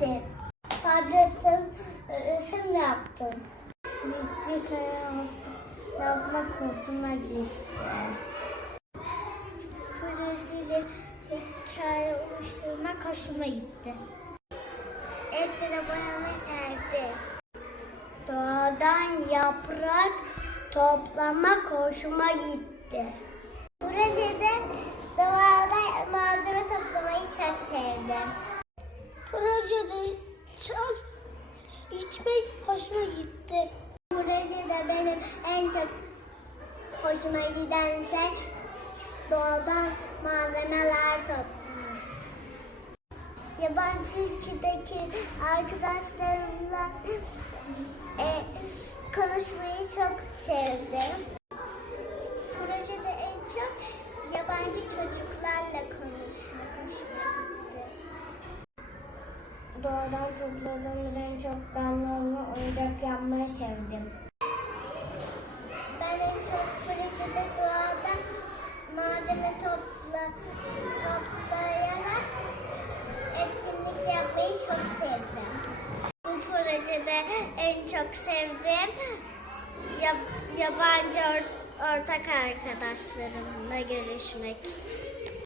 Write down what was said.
Hadi. Tabletten resim yaptım. Bilgisayar yapmak hoşuma gitti. Projesiyle hikaye oluşturmak hoşuma gitti. Etrafı boyama geldi. Doğadan yaprak toplamak hoşuma gitti. Projede doğada Projede çay içmek hoşuma gitti. Projede benim en çok hoşuma giden şey doğadan malzemeler toplamak. Yabancı ülkedeki arkadaşlarımla e, konuşmayı çok sevdim. Projede en çok yabancı çocuklarla konuşmak hoşuma. Doğadan topladığımız en çok balonla oyuncak yapmayı sevdim. Ben en çok projede doğada malzeme topla, toplayarak etkinlik yapmayı çok sevdim. Bu projede en çok sevdiğim yab- yabancı or- ortak arkadaşlarımla görüşmek.